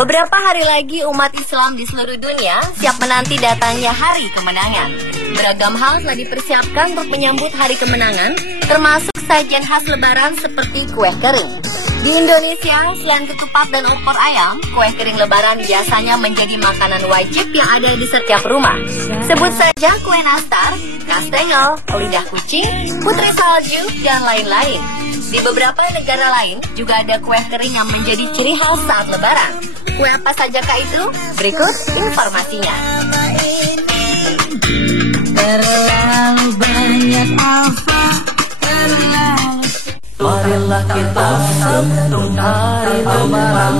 Beberapa hari lagi umat Islam di seluruh dunia siap menanti datangnya hari kemenangan. Beragam hal telah dipersiapkan untuk menyambut hari kemenangan, termasuk sajian khas lebaran seperti kue kering. Di Indonesia, selain ketupat dan opor ayam, kue kering lebaran biasanya menjadi makanan wajib yang ada di setiap rumah. Sebut saja kue nastar, kastengel, lidah kucing, putri salju, dan lain-lain. Di beberapa negara lain juga ada kue kering yang menjadi ciri khas saat lebaran. Kue apa sajakah itu? Berikut informasinya. Terlalu banyak apa, marilah kita sambut hari lebaran.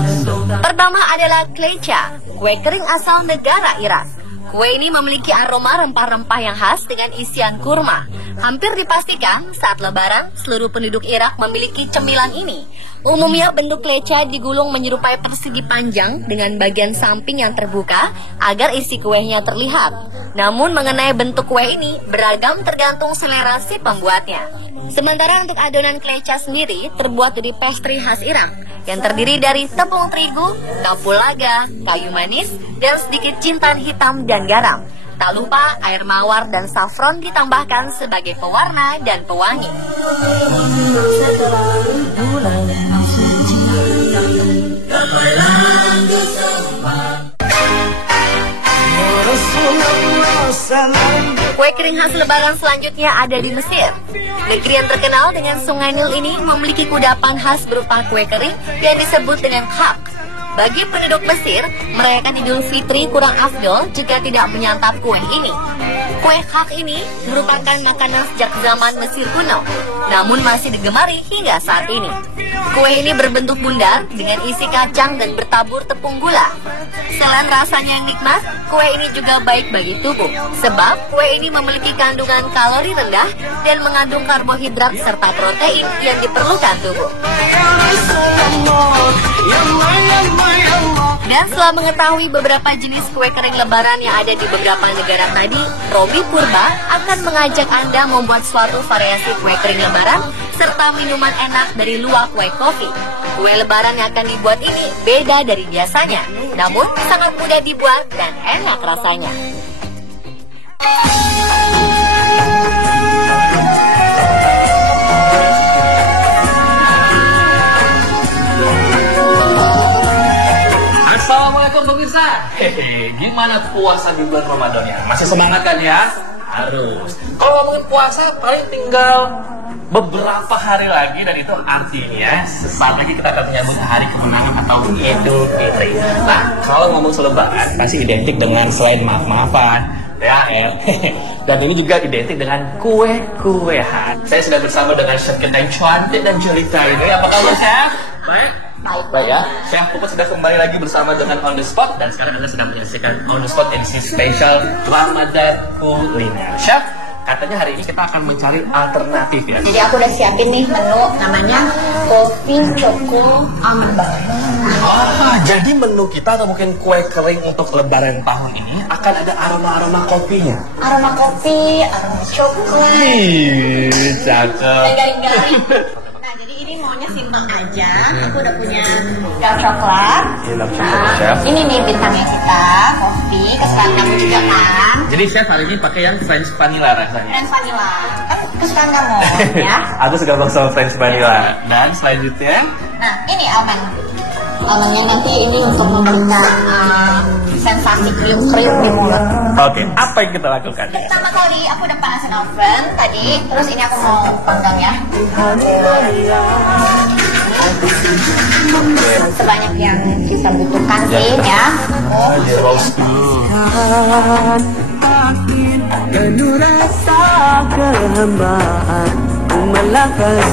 Pertama adalah klecha, kue kering asal negara Irak. Kue ini memiliki aroma rempah-rempah yang khas dengan isian kurma. Hampir dipastikan saat lebaran, seluruh penduduk Irak memiliki cemilan ini. Umumnya bentuk klecha digulung menyerupai persegi panjang dengan bagian samping yang terbuka agar isi kuenya terlihat. Namun mengenai bentuk kue ini beragam tergantung selera si pembuatnya. Sementara untuk adonan klecha sendiri terbuat dari pastry khas Irak yang terdiri dari tepung terigu, kapulaga, kayu manis, dan sedikit jintan hitam dan garam. Tak lupa air mawar dan saffron ditambahkan sebagai pewarna dan pewangi. Kue kering khas lebaran selanjutnya ada di Mesir. Negeri yang terkenal dengan Sungai Nil ini memiliki kudapan khas berupa kue kering yang disebut dengan khak. Bagi penduduk Mesir, merayakan Idul Fitri kurang afdol jika tidak menyantap kue ini. Kue khak ini merupakan makanan sejak zaman Mesir kuno, namun masih digemari hingga saat ini. Kue ini berbentuk bundar dengan isi kacang dan bertabur tepung gula. Selain rasanya yang nikmat, kue ini juga baik bagi tubuh, sebab kue ini memiliki kandungan kalori rendah dan mengandung karbohidrat serta protein yang diperlukan tubuh. Dan setelah mengetahui beberapa jenis kue kering lebaran yang ada di beberapa negara tadi, Robi Purba akan mengajak Anda membuat suatu variasi kue kering lebaran serta minuman enak dari luwak kue kopi. Kue lebaran yang akan dibuat ini beda dari biasanya, namun sangat mudah dibuat dan enak rasanya. Assalamualaikum pemirsa. Gimana puasa di bulan Ramadan ya? Masih semangat kan ya? Harus. Kalau ngomongin puasa paling tinggal beberapa hari lagi, dan itu artinya sesaat lagi kita akan menyambut hari kemenangan atau Idul Fitri. Nah, kalau ngomong Lebaran pasti identik dengan selain maaf-maafan, THR, dan ini juga identik dengan kue-kuean. Saya sudah bersama dengan chef kita yang cantik dan jelita ini. Apa kabar, chef? Baik. Baik ya, Chef Puput sudah kembali lagi bersama dengan On The Spot, dan sekarang Anda sedang menyaksikan On The Spot edisi spesial Ramadan Kuliner. Chef, katanya hari ini kita akan mencari alternatif ya. Jadi aku udah siapin nih menu namanya kopi choco almond. Jadi menu kita atau mungkin kue kering untuk lebaran tahun ini akan ada aroma-aroma kopinya. Aroma kopi, aroma coklat. Cakep. Garing-garing. Nah, jadi ini maunya simpel aja. Aku udah punya dark coklat. Ini nih bintangnya kita, kopi, kesukaan kamu juga kan. Jadi chef hari ini pakai yang French vanilla rasanya. French vanilla, kan kesukaan kamu ya. Aku suka banget sama French vanilla. Dan selanjutnya, nah ini almond. Almondnya nanti ini untuk memberikan sensasi kriuk-kriuk di mulut. Oke, apa yang kita lakukan? Pertama kali aku udah panasin oven tadi, terus ini aku mau panggang ya. Sebanyak yang kita butuhkan sih ya.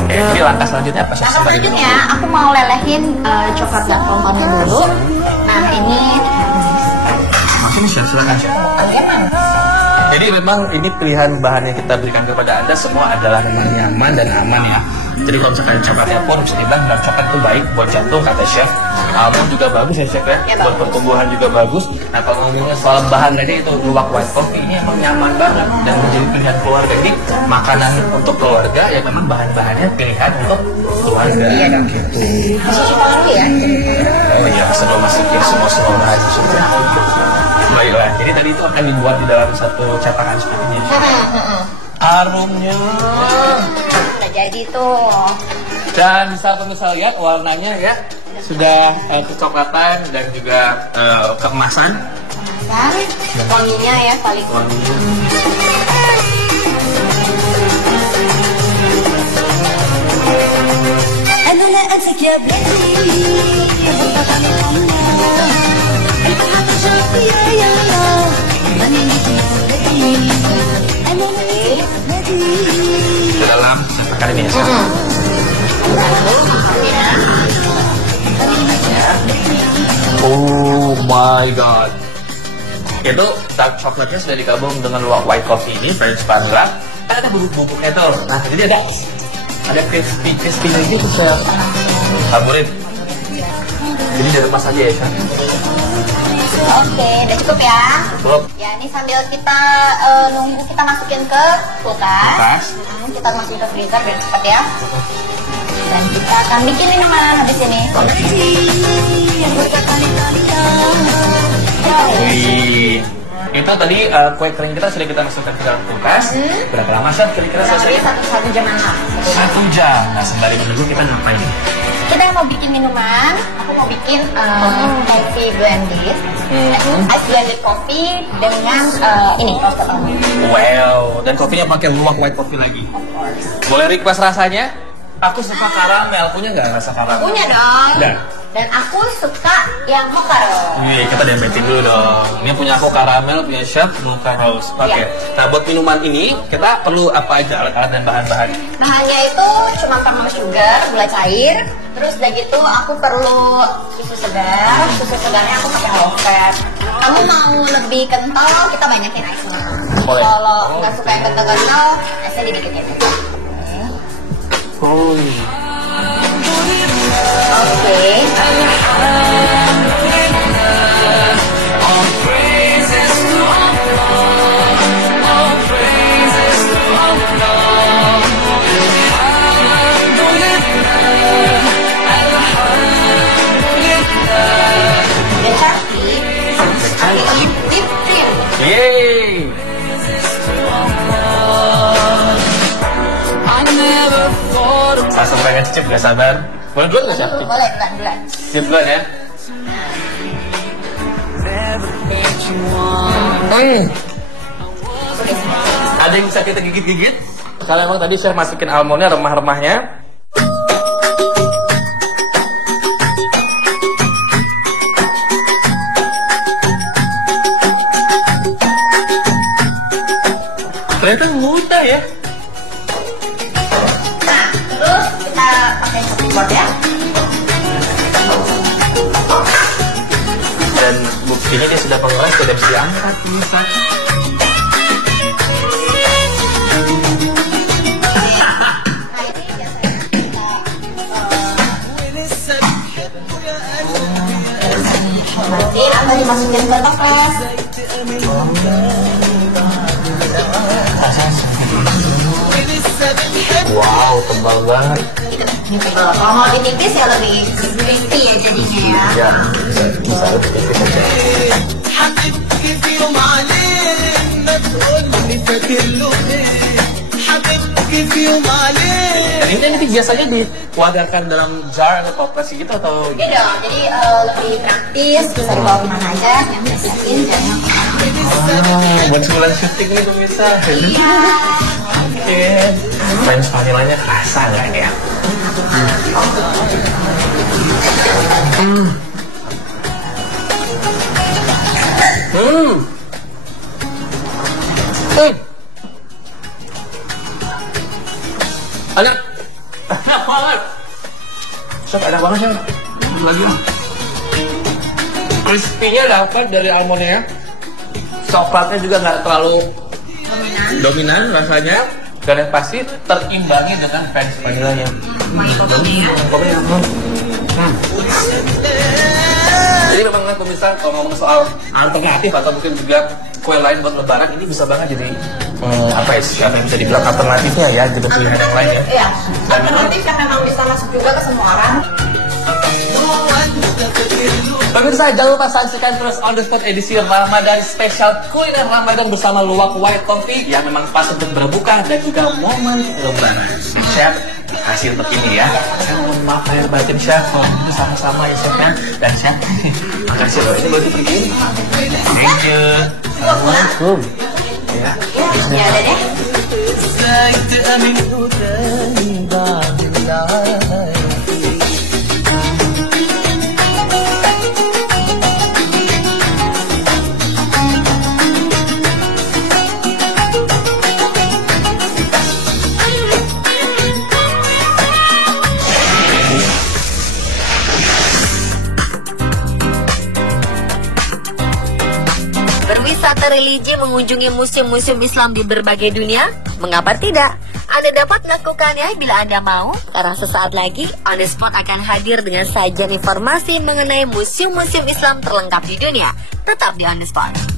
Jadi langkah selanjutnya apa? Langkah selanjutnya aku mau lelehin coklat dan tontonnya dulu. Nah ini silakan. Jadi memang ini pilihan bahan yang kita berikan kepada Anda semua adalah memang nyaman dan aman ya. Jadi kalau misalkan coklatnya pun bisa dibilang dark coklat itu baik buat jantung kata chef. Almond juga bagus ya chef ya, buat pertumbuhan juga bagus. Nah kalau ngomongin soal bahan tadi itu luwak white coffee ini emang nyaman banget dan menjadi pilihan keluarga. Jadi makanan untuk keluarga yang memang bahan-bahannya pilihan untuk keluarga. Iya dong. Gitu. Masuk dulu ya. Oh iya, sebelum masukin semua aja sudah. Baiklah, jadi tadi itu akan dibuat di dalam satu cetakan seperti ini. Harumnya. Udah jadi tuh. Dan bisa pemirsa lihat warnanya ya sudah kecoklatan dan juga keemasan. Wanginya ya paling. أنا لا أنسك يا بلادي البحر شاطئ يا أنا لك بلادي أنا لك بلادي Ke dalam cetakan ini ya. Oh my god. Itu dark coklatnya sudah digabung dengan white coffee ini, French vanilla. Kan ada bubuk-bubuknya tuh. Nah, jadi ada crispy-nya gitu saya taburin. Jadi udah lepas aja ya, Kak. Oke, udah cukup ya. Cukup. Ya, ini sambil kita nunggu kita masukin ke kulkas. Kita masukin ke freezer biar cepat ya. Dan kita akan bikin minuman habis ini. Wih. Itu tadi kue kering kita sudah kita masukkan ke dalam kulkas. Berapa lama Chef kira-kira selesai? Satu jaman lah. 1 jam. Nah, sembari menunggu kita ngapain? Kita mau bikin minuman. Aku mau bikin coffee blended, ice blended coffee dengan ini roasted almond. Wow, dan kopinya pakai luwak white coffee lagi. Boleh request rasanya? Aku suka karamel, punya nggak rasa karamel? Punya dong. Dan aku suka yang mocha rose. nih kita dempetin dulu dong. Ini punya aku karamel, punya Chef mocha rose. Oke. Iya. Nah buat minuman ini kita perlu apa aja alat-alat dan bahan-bahan? Bahannya itu cuma caramel sugar, gula cair. Terus udah gitu aku perlu susu segar. Susu segarnya aku pakai half fat. Kamu mau lebih kental, kita banyakin ice-nya. Boleh. Kalau nggak suka yang kental-kental, ice-nya didikitin. Oke. Yeay. Langsung pengen cicip gak sabar. Boleh duluan gak Chef? Boleh, bulan. Cicip duluan ya. Ada yang bisa kita gigit-gigit? Kalau emang tadi Chef masukin almondnya, remah-remahnya. Ternyata mudah ya. Nah, terus kita pakai chopping board ya. Dan buktinya dia sudah pengeras, sudah bisa diangkat. Bisa. Nanti akan dimasukin ke toples. Wow, tebal banget. Kalau mau lebih tipis ya lebih crispy ya jadinya ya. Ya, bisa lebih tipis aja. حبيبتي في يوم عليه ما تقولي فاكر له ايه حبيبتي في يوم عليه Dan ini biasanya diwadarkan dalam jar atau toples gitu atau? Iya dong, jadi lebih praktis, bisa dibawa kemana aja, yang biasain jangan. Buat sebulan syuting nih bisa. Iya. Oke. French vanillanya kerasa nggak ini ya? Enak banget. Chef, enak banget ya. Lagi lah. Crispy-nya dapat dari almondnya. Coklatnya juga nggak terlalu dominan rasanya. Dan yang pasti terimbangi dengan French vanillanya. Jadi memang pemirsa kalau ngomong soal alternatif atau mungkin juga kue lain buat lebaran ini bisa banget jadi apa ya, siapa yang bisa dibilang alternatifnya ya, jadi pilihan yang lain ya. Iya, alternatif yang memang bisa masuk juga ke semua orang. فاكر له Pemirsa, jangan lupa saksikan terus On The Spot edisi Ramadan spesial kuliner Ramadan bersama Luwak White Coffee yang memang pas untuk berbuka dan juga momen lebaran. Chef, hasil untuk ini ya. Saya mohon maaf lahir batin Chef, kalau itu sama-sama ya Chef ya. Dan Chef, makasih loh, ini baru pergi. Thank you. Assalamualaikum. Ya, Ya udah deh. ازاي تأمن تاني بعد العالم Berwisata religi mengunjungi museum-museum Islam di berbagai dunia? Mengapa tidak? Anda dapat melakukannya bila Anda mau, karena sesaat lagi On The Spot akan hadir dengan sajian informasi mengenai museum-museum Islam terlengkap di dunia. Tetap di On The Spot.